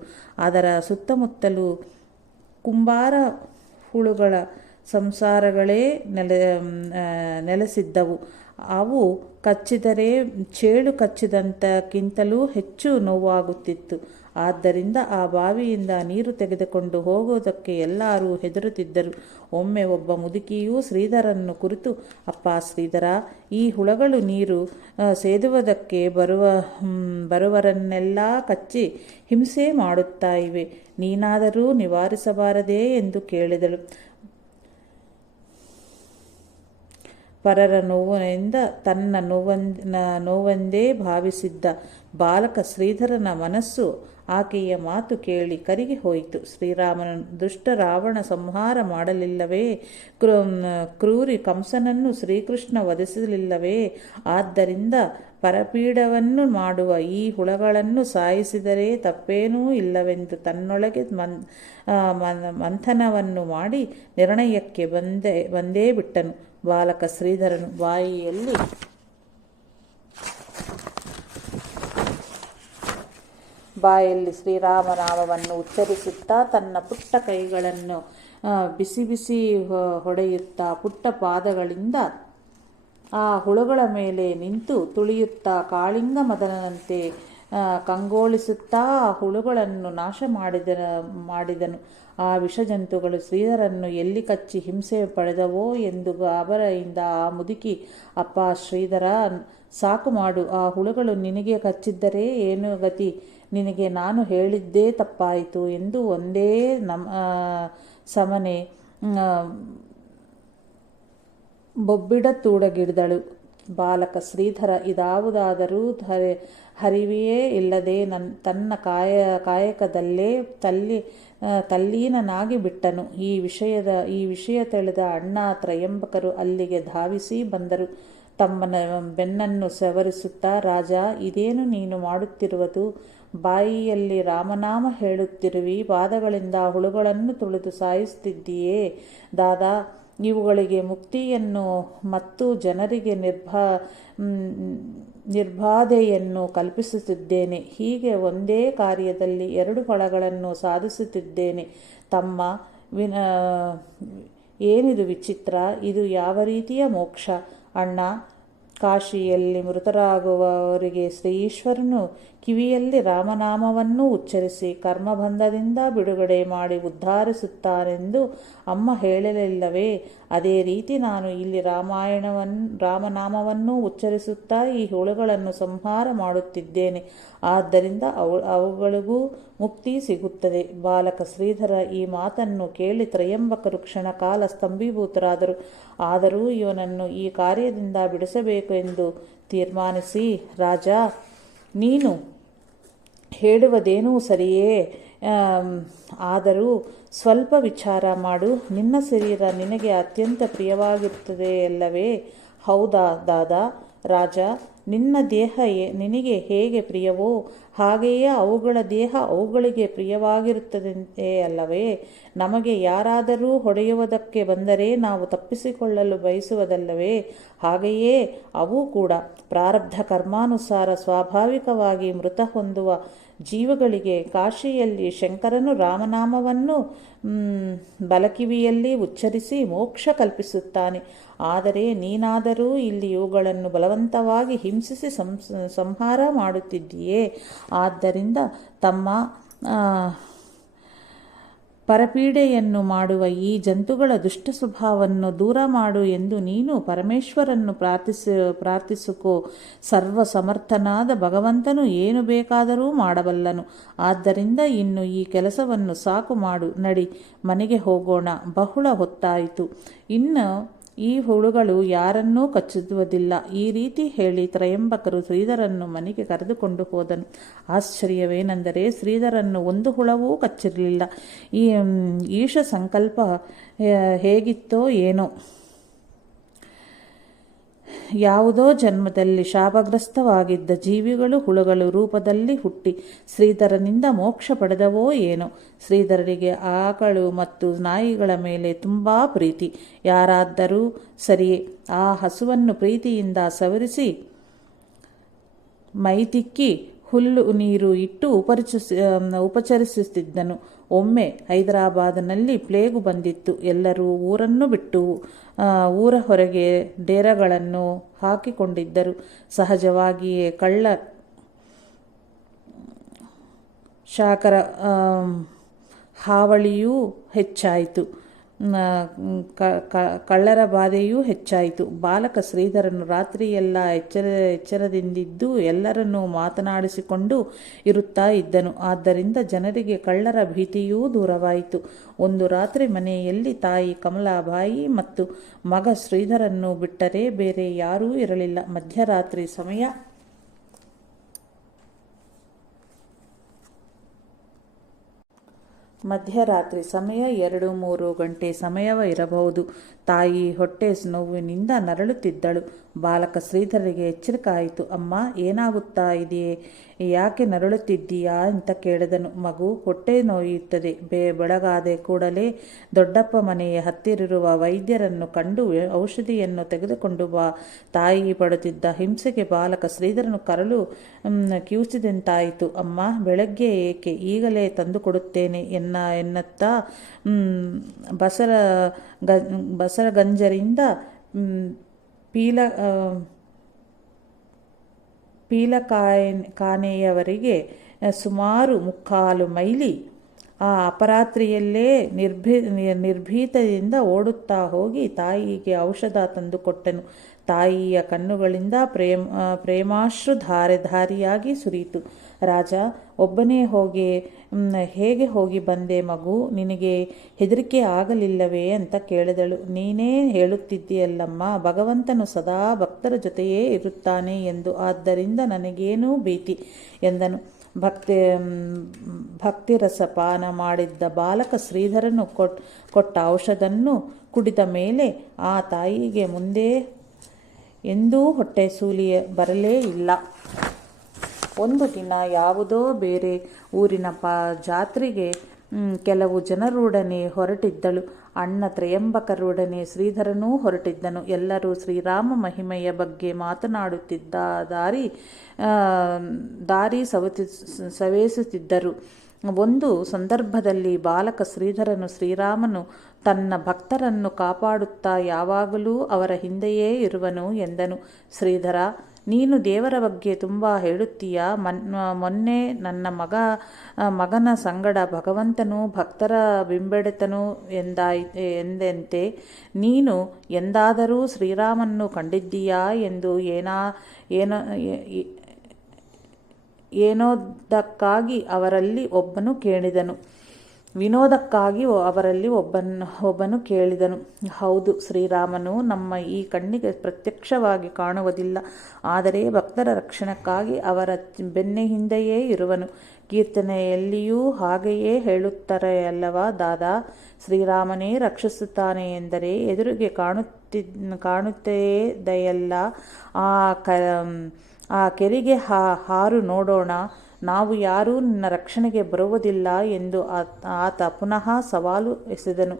ಅದರ ಸುತ್ತಮುತ್ತಲೂ ಕುಂಬಾರ ಹುಳುಗಳ ಸಂಸಾರಗಳೇ ನೆಲೆಸಿದ್ದವು. ಅವು ಕಚ್ಚಿದರೆ ಚೇಳು ಕಚ್ಚಿದಂತಕ್ಕಿಂತಲೂ ಹೆಚ್ಚು ನೋವಾಗುತ್ತಿತ್ತು. ಆದ್ದರಿಂದ ಆ ಬಾವಿಯಿಂದ ನೀರು ತೆಗೆದುಕೊಂಡು ಹೋಗುವುದಕ್ಕೆ ಎಲ್ಲರೂ ಹೆದರುತ್ತಿದ್ದರು. ಒಮ್ಮೆ ಒಬ್ಬ ಮುದುಕಿಯು ಶ್ರೀಧರನ್ನು ಕುರಿತು, ಅಪ್ಪ ಶ್ರೀಧರ, ಈ ಹುಳಗಳು ನೀರು ಸೇದುವುದಕ್ಕೆ ಬರುವರನ್ನೆಲ್ಲ ಕಚ್ಚಿ ಹಿಂಸೆ ಮಾಡುತ್ತಾ ಇವೆ. ನೀನಾದರೂ ನಿವಾರಿಸಬಾರದೇ ಎಂದು ಕೇಳಿದಳು. ಪರರ ನೋವಿನಿಂದ ತನ್ನ ನೋವೆಂದೇ ಭಾವಿಸಿದ್ದ ಬಾಲಕ ಶ್ರೀಧರನ ಮನಸ್ಸು ಆಕೆಯ ಮಾತು ಕೇಳಿ ಕರಗಿ ಹೋಯಿತು. ಶ್ರೀರಾಮನ ದುಷ್ಟ ರಾವಣ ಸಂಹಾರ ಮಾಡಲಿಲ್ಲವೇ? ಕ್ರೂರಿ ಕಂಸನನ್ನು ಶ್ರೀಕೃಷ್ಣ ವಧಿಸಲಿಲ್ಲವೇ? ಆದ್ದರಿಂದ ಪರಪೀಡವನ್ನು ಮಾಡುವ ಈ ಹುಳಗಳನ್ನು ಸಾಯಿಸಿದರೆ ತಪ್ಪೇನೂ ಇಲ್ಲವೆಂದು ತನ್ನೊಳಗೆ ಮಂಥನವನ್ನು ಮಾಡಿ ನಿರ್ಣಯಕ್ಕೆ ಬಂದೇ ಬಿಟ್ಟನು. ಬಾಲಕ ಶ್ರೀಧರನು ಬಾಯಲ್ಲಿ ಶ್ರೀರಾಮನಾಮವನ್ನು ಉಚ್ಚರಿಸುತ್ತಾ ತನ್ನ ಪುಟ್ಟ ಕೈಗಳನ್ನು ಬಿಸಿ ಬಿಸಿ ಹೊಡೆಯುತ್ತಾ ಪುಟ್ಟ ಪಾದಗಳಿಂದ ಆ ಹುಳುಗಳ ಮೇಲೆ ನಿಂತು ತುಳಿಯುತ್ತಾ ಕಾಳಿಂಗ ಮದನಂತೆ ಕಂಗೊಳಿಸುತ್ತಾ ಆ ಹುಳುಗಳನ್ನು ನಾಶ ಮಾಡಿದನು. ಆ ವಿಷಜಂತುಗಳು ಶ್ರೀಧರನ್ನು ಎಲ್ಲಿ ಕಚ್ಚಿ ಹಿಂಸೆ ಪಡೆದವೋ ಎಂದು ಗಾಬರಿಯಿಂದ ಆ ಮುದುಕಿ, ಅಪ್ಪ ಶ್ರೀಧರ, ಸಾಕು ಮಾಡು, ಆ ಹುಳುಗಳು ನಿನಗೆ ಕಚ್ಚಿದ್ದರೆ ಏನು ಗತಿ? ನಿನಗೆ ನಾನು ಹೇಳಿದ್ದೇ ತಪ್ಪಾಯಿತು ಎಂದು ಒಂದೇ ಸಮನೆ ಬೊಬ್ಬಿಡತೊಡಗಿದಳು. ಬಾಲಕ ಶ್ರೀಧರ ಇದಾವುದಾದರೂ ಹರಿವೆಯೇ ಇಲ್ಲದೆ ತನ್ನ ಕಾಯಕದಲ್ಲೇ ತಲ್ಲೀನನಾಗಿ ಬಿಟ್ಟನು. ಈ ವಿಷಯ ತಿಳಿದ ಅಣ್ಣ ತ್ರಯಂಬಕರು ಅಲ್ಲಿಗೆ ಧಾವಿಸಿ ಬಂದರು. ತಮ್ಮನ ಬೆನ್ನನ್ನು ಸವರಿಸುತ್ತಾ, ರಾಜ, ಇದೇನು ನೀನು ಮಾಡುತ್ತಿರುವುದು? ಬಾಯಿಯಲ್ಲಿ ರಾಮನಾಮ ಹೇಳುತ್ತಿರುವಿ, ಪಾದಗಳಿಂದ ಹುಳುಗಳನ್ನು ತುಳಿದು ಸಾಯಿಸುತ್ತಿದ್ದೀಯೇ? ದಾದಾ, ಇವುಗಳಿಗೆ ಮುಕ್ತಿಯನ್ನು ಮತ್ತು ಜನರಿಗೆ ನಿರ್ಬಾಧೆಯನ್ನು ಕಲ್ಪಿಸುತ್ತಿದ್ದೇನೆ. ಹೀಗೆ ಒಂದೇ ಕಾರ್ಯದಲ್ಲಿ 2 ಫಲಗಳನ್ನು ಸಾಧಿಸುತ್ತಿದ್ದೇನೆ. ತಮ್ಮ ಏನಿದು ವಿಚಿತ್ರ? ಇದು ಯಾವ ರೀತಿಯ ಮೋಕ್ಷ? ಅಣ್ಣ, ಕಾಶಿಯಲ್ಲಿ ಮೃತರಾಗುವವರಿಗೆ ಶ್ರೀ ಈಶ್ವರನು ಕಿವಿಯಲ್ಲಿ ರಾಮನಾಮವನ್ನು ಉಚ್ಚರಿಸಿ ಕರ್ಮಬಂಧದಿಂದ ಬಿಡುಗಡೆ ಮಾಡಿ ಉದ್ಧರಿಸುತ್ತಾನೆಂದು ಅಮ್ಮ ಹೇಳಲಿಲ್ಲವೇ? ಅದೇ ರೀತಿ ನಾನು ಇಲ್ಲಿ ರಾಮನಾಮವನ್ನು ಉಚ್ಚರಿಸುತ್ತಾ ಈ ಹುಳುಗಳನ್ನು ಸಂಹಾರ ಮಾಡುತ್ತಿದ್ದೇನೆ. ಆದ್ದರಿಂದ ಅವುಗಳಿಗೂ ಮುಕ್ತಿ ಸಿಗುತ್ತದೆ. ಬಾಲಕ ಶ್ರೀಧರ ಈ ಮಾತನ್ನು ಕೇಳಿ ತ್ರಯಂಬಕರು ಕ್ಷಣಕಾಲ ಸ್ತಂಭೀಭೂತರಾದರು. ಆದರೂ ಇವನನ್ನು ಈ ಕಾರ್ಯದಿಂದ ಬಿಡಿಸಬೇಕು ಎಂದು ತೀರ್ಮಾನಿಸಿ, ರಾಜ, ನೀನು ಹೇಳುವುದೇನೂ ಸರಿಯೇ, ಆದರೂ ಸ್ವಲ್ಪ ವಿಚಾರ ಮಾಡು. ನಿನ್ನ ಶರೀರ ನಿನಗೆ ಅತ್ಯಂತ ಪ್ರಿಯವಾಗಿರುತ್ತದೆಯಲ್ಲವೇ? ಹೌದಾ ದಾದಾ? ರಾಜ, ನಿನ್ನ ದೇಹ ನಿನಗೆ ಹೇಗೆ ಪ್ರಿಯವೋ ಹಾಗೆಯೇ ಅವುಗಳ ದೇಹ ಅವುಗಳಿಗೆ ಪ್ರಿಯವಾಗಿರುತ್ತದೆ ಅಲ್ಲವೇ? ನಮಗೆ ಯಾರಾದರೂ ಹೊಡೆಯುವುದಕ್ಕೆ ಬಂದರೆ ನಾವು ತಪ್ಪಿಸಿಕೊಳ್ಳಲು ಬಯಸುವುದಲ್ಲವೇ? ಹಾಗೆಯೇ ಅವು ಕೂಡ ಪ್ರಾರಬ್ಧ ಕರ್ಮಾನುಸಾರ ಸ್ವಾಭಾವಿಕವಾಗಿ ಮೃತ ಹೊಂದುವ ಜೀವಗಳಿಗೆ ಕಾಶಿಯಲ್ಲಿ ಶಂಕರನು ರಾಮನಾಮವನ್ನು ಬಲಕಿವಿಯಲ್ಲಿ ಉಚ್ಚರಿಸಿ ಮೋಕ್ಷ ಕಲ್ಪಿಸುತ್ತಾನೆ. ಆದರೆ ನೀನಾದರೂ ಇಲ್ಲಿ ಇವುಗಳನ್ನು ಬಲವಂತವಾಗಿ ಹಿಂಸಿಸಿ ಸಂಹಾರ ಮಾಡುತ್ತಿದ್ದೀಯೇ? ಆದ್ದರಿಂದ ತಮ್ಮ ಪರಪೀಡೆಯನ್ನು ಮಾಡುವ ಈ ಜಂತುಗಳ ದುಷ್ಟ ಸ್ವಭಾವವನ್ನು ದೂರ ಮಾಡು ಎಂದು ನೀನು ಪರಮೇಶ್ವರನ್ನು ಪ್ರಾರ್ಥಿಸಿಕೋ. ಸರ್ವ ಸಮರ್ಥನಾದ ಭಗವಂತನು ಏನು ಬೇಕಾದರೂ ಮಾಡಬಲ್ಲನು. ಆದ್ದರಿಂದ ಇನ್ನು ಈ ಕೆಲಸವನ್ನು ಸಾಕು ಮಾಡು, ನಡಿ, ಮನೆಗೆ ಹೋಗೋಣ. ಬಹಳ ಹೊತ್ತಾಯಿತು, ಇನ್ನು ಈ ಹುಳುಗಳು ಯಾರನ್ನೂ ಕಚ್ಚುವುದಿಲ್ಲ. ಈ ರೀತಿ ಹೇಳಿ ತ್ರಯಂಬಕರು ಶ್ರೀಧರನ್ನು ಮನೆಗೆ ಕರೆದುಕೊಂಡು ಹೋದನು. ಆಶ್ಚರ್ಯವೇನೆಂದರೆ ಶ್ರೀಧರನ್ನು ಒಂದು ಹುಳವೂ ಕಚ್ಚಿರಲಿಲ್ಲ. ಈಶ ಸಂಕಲ್ಪ ಹೇಗಿತ್ತೋ ಏನೋ, ಯಾವುದೋ ಜನ್ಮದಲ್ಲಿ ಶಾಪಗ್ರಸ್ತವಾಗಿದ್ದ ಜೀವಿಗಳು ಹುಳುಗಳು ರೂಪದಲ್ಲಿ ಹುಟ್ಟಿ ಶ್ರೀಧರನಿಂದ ಮೋಕ್ಷ ಪಡೆದವೋ ಏನೋ. ಶ್ರೀಧರನಿಗೆ ಆಕಳು ಮತ್ತು ನಾಯಿಗಳ ಮೇಲೆ ತುಂಬ ಪ್ರೀತಿ. ಯಾರಾದರೂ ಸರಿಯೇ ಆ ಹಸುವನ್ನು ಪ್ರೀತಿಯಿಂದ ಸವರಿಸಿ ಮೈತಿಕ್ಕಿ ಹುಲ್ಲು ನೀರು ಇಟ್ಟು ಉಪಚರಿಸುತ್ತಿದ್ದನು. ಒಮ್ಮೆ ಹೈದರಾಬಾದಿನಲ್ಲಿ ಪ್ಲೇಗು ಬಂದಿತ್ತು. ಎಲ್ಲರೂ ಊರನ್ನು ಬಿಟ್ಟು ಊರ ಹೊರಗೆ ಡೇರೆಗಳನ್ನು ಹಾಕಿಕೊಂಡಿದ್ದರು. ಸಹಜವಾಗಿಯೇ ಕಳ್ಳ ಶಾಕರ ಹಾವಳಿಯೂ ಹೆಚ್ಚಾಯಿತು. ಕಳ್ಳರ ಬಾಧೆಯೂ ಹೆಚ್ಚಾಯಿತು. ಬಾಲಕ ಶ್ರೀಧರನು ರಾತ್ರಿಯೆಲ್ಲ ಎಚ್ಚರದಿಂದಿದ್ದು ಎಲ್ಲರನ್ನೂ ಮಾತನಾಡಿಸಿಕೊಂಡು ಇರುತ್ತಾ ಇದ್ದನು. ಆದ್ದರಿಂದ ಜನರಿಗೆ ಕಳ್ಳರ ಭೀತಿಯೂ ದೂರವಾಯಿತು. ಒಂದು ರಾತ್ರಿ ಮನೆಯಲ್ಲಿ ತಾಯಿ ಕಮಲಾಬಾಯಿ ಮತ್ತು ಮಗ ಶ್ರೀಧರನ್ನು ಬಿಟ್ಟರೆ ಬೇರೆ ಯಾರೂ ಇರಲಿಲ್ಲ. ಮಧ್ಯರಾತ್ರಿ ಸಮಯ. 2-3 ಗಂಟೆ ಸಮಯವಿರಬಹುದು. ತಾಯಿ ಹೊಟ್ಟೆ ನೋವಿನಿಂದ ನರಳುತ್ತಿದ್ದಳು. ಬಾಲಕ ಶ್ರೀಧರಿಗೆ ಎಚ್ಚರಿಕೆ ಆಯಿತು. ಅಮ್ಮ, ಏನಾಗುತ್ತಾ ಇದೆಯೇ? ಯಾಕೆ ನರಳುತ್ತಿದ್ದೀಯಾ ಅಂತ ಕೇಳಿದನು. ಮಗು, ಹೊಟ್ಟೆ ನೋಯುತ್ತದೆ. ಬೆಳಗಾದ ಕೂಡಲೇ ದೊಡ್ಡಪ್ಪ ಮನೆಯ ಹತ್ತಿರಿರುವ ವೈದ್ಯರನ್ನು ಕಂಡು ಔಷಧಿಯನ್ನು ತೆಗೆದುಕೊಂಡು ಬಾ. ತಾಯಿ ಪಡುತ್ತಿದ್ದ ಹಿಂಸೆಗೆ ಬಾಲಕ ಶ್ರೀಧರನು ಕರಳು ಕಿವುಚಿದಂತಾಯಿತು. ಅಮ್ಮ, ಬೆಳಗ್ಗೆ ಏಕೆ? ಈಗಲೇ ತಂದು ಕೊಡುತ್ತೇನೆ ಎನ್ನುತ್ತಾ ಬಸರಗಂಜರಿಂದ ಪೀಲಖಾನೆಯವರೆಗೆ ಸುಮಾರು 3/4 ಮೈಲಿ ಆ ಅಪರಾತ್ರಿಯಲ್ಲೇ ನಿರ್ಭೀತದಿಂದ ಓಡುತ್ತಾ ಹೋಗಿ ತಾಯಿಗೆ ಔಷಧ ತಂದುಕೊಟ್ಟನು. ತಾಯಿಯ ಕಣ್ಣುಗಳಿಂದ ಪ್ರೇಮಾಶ್ರು ಧಾರಿಯಾಗಿ ಸುರಿಯಿತು. ರಾಜ, ಒಬ್ಬನೇ ಹೇಗೆ ಹೋಗಿ ಬಂದೆ ಮಗು? ನಿನಗೆ ಹೆದರಿಕೆ ಆಗಲಿಲ್ಲವೇ ಅಂತ ಕೇಳಿದಳು. ನೀನೇ ಹೇಳುತ್ತಿದ್ದೀಯಲ್ಲಮ್ಮ, ಭಗವಂತನು ಸದಾ ಭಕ್ತರ ಜೊತೆಯೇ ಇರುತ್ತಾನೆ ಎಂದು, ಆದ್ದರಿಂದ ನನಗೇನೂ ಭೀತಿ ಎಂದನು. ಭಕ್ತಿರಸ ಪಾನ ಮಾಡಿದ್ದ ಬಾಲಕ ಶ್ರೀಧರನು ಕೊಟ್ಟ ಔಷಧವನ್ನು ಕುಡಿದ ಮೇಲೆ ಆ ತಾಯಿಗೆ ಮುಂದೆ ಎಂದೂ ಹೊಟ್ಟೆ ಸೂಲಿ ಬರಲೇ ಇಲ್ಲ. ಒಂದು ದಿನ ಯಾವುದೋ ಬೇರೆ ಊರಿನ ಜಾತ್ರೆಗೆ ಕೆಲವು ಜನರೊಡನೆ ಹೊರಟಿದ್ದಳು. ಅಣ್ಣ ತ್ರಯಂಬಕರೊಡನೆ ಶ್ರೀಧರನೂ ಹೊರಟಿದ್ದನು. ಎಲ್ಲರೂ ಶ್ರೀರಾಮ ಮಹಿಮೆಯ ಬಗ್ಗೆ ಮಾತನಾಡುತ್ತಿದ್ದ ದಾರಿ ಸವೆಸುತ್ತಿದ್ದರು. ಒಂದು ಸಂದರ್ಭದಲ್ಲಿ ಬಾಲಕ ಶ್ರೀಧರನು ಶ್ರೀರಾಮನು ತನ್ನ ಭಕ್ತರನ್ನು ಕಾಪಾಡುತ್ತಾ ಯಾವಾಗಲೂ ಅವರ ಹಿಂದೆಯೇ ಇರುವನು ಎಂದನು. ಶ್ರೀಧರ, ನೀನು ದೇವರ ಬಗ್ಗೆ ತುಂಬ ಹೇಳುತ್ತೀಯ. ಮೊನ್ನೆ ನನ್ನ ಮಗನ ಸಂಗಡ ಭಗವಂತನು ಭಕ್ತರ ಬಿಂಬೆಡೆತನು ಎಂದಂತೆ ನೀನು ಎಂದಾದರೂ ಶ್ರೀರಾಮನ್ನು ಕಂಡಿದ್ದೀಯಾ ಎಂದು ವಿನೋದಕ್ಕಾಗಿ ಅವರಲ್ಲಿ ಒಬ್ಬನು ಕೇಳಿದನು. ಹೌದು, ಶ್ರೀರಾಮನು ನಮ್ಮ ಈ ಕಣ್ಣಿಗೆ ಪ್ರತ್ಯಕ್ಷವಾಗಿ ಕಾಣುವುದಿಲ್ಲ, ಆದರೆ ಭಕ್ತರ ರಕ್ಷಣೆಗಾಗಿ ಅವರ ಬೆನ್ನ ಹಿಂದೆಯೇ ಇರುವನು. ಕೀರ್ತನೆಯಲ್ಲಿಯೂ ಹಾಗೆಯೇ ಹೇಳುತ್ತಾರೆ ಅಲ್ಲವಾ ದಾದಾ? ಶ್ರೀರಾಮನೇ ರಕ್ಷಿಸುತ್ತಾನೆ ಎಂದರೆ ಎದುರಿಗೆ ಕಾಣುತ್ತದೆಯಲ್ಲ, ಆ ಕೆರೆಗೆ ಹಾರು ನೋಡೋಣ, ನಾವು ಯಾರೂ ನಿನ್ನ ರಕ್ಷಣೆಗೆ ಬರುವುದಿಲ್ಲ ಎಂದು ಆತ ಪುನಃ ಸವಾಲು ಎಸೆದನು.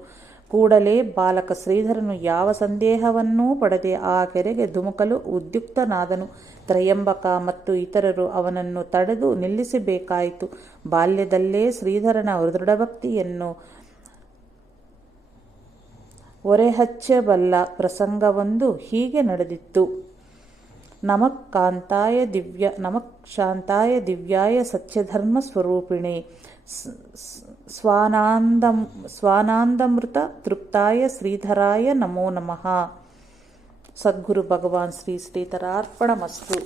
ಕೂಡಲೇ ಬಾಲಕ ಶ್ರೀಧರನು ಯಾವ ಸಂದೇಹವನ್ನೂ ಪಡದೆ ಆ ಕೆರೆಗೆ ಧುಮುಕಲು ಉದ್ಯುಕ್ತನಾದನು. ತ್ರಯಂಬಕ ಮತ್ತು ಇತರರು ಅವನನ್ನು ತಡೆದು ನಿಲ್ಲಿಸಬೇಕಾಯಿತು. ಬಾಲ್ಯದಲ್ಲೇ ಶ್ರೀಧರನ ದೃಢಭಕ್ತಿಯನ್ನು ಒರೆಹಚ್ಚಬಲ್ಲ ಪ್ರಸಂಗವೊಂದು ಹೀಗೆ ನಡೆದಿತ್ತು. ನಮಃ ಶಾಂತಾಯ ದಿವ್ಯಾಯ ಸತ್ಯಧರ್ಮ ಸ್ವರೂಪಿಣೆ ಸ್ವಾನಂದಾಮೃತ ತೃಪ್ತಾಯ ಶ್ರೀಧರಾಯ ನಮೋ ನಮಃ. ಸದ್ಗುರು ಭಗವಾನ್ ಶ್ರೀ ಶ್ರೀಧರಾರ್ಪಣಮಸ್ತು.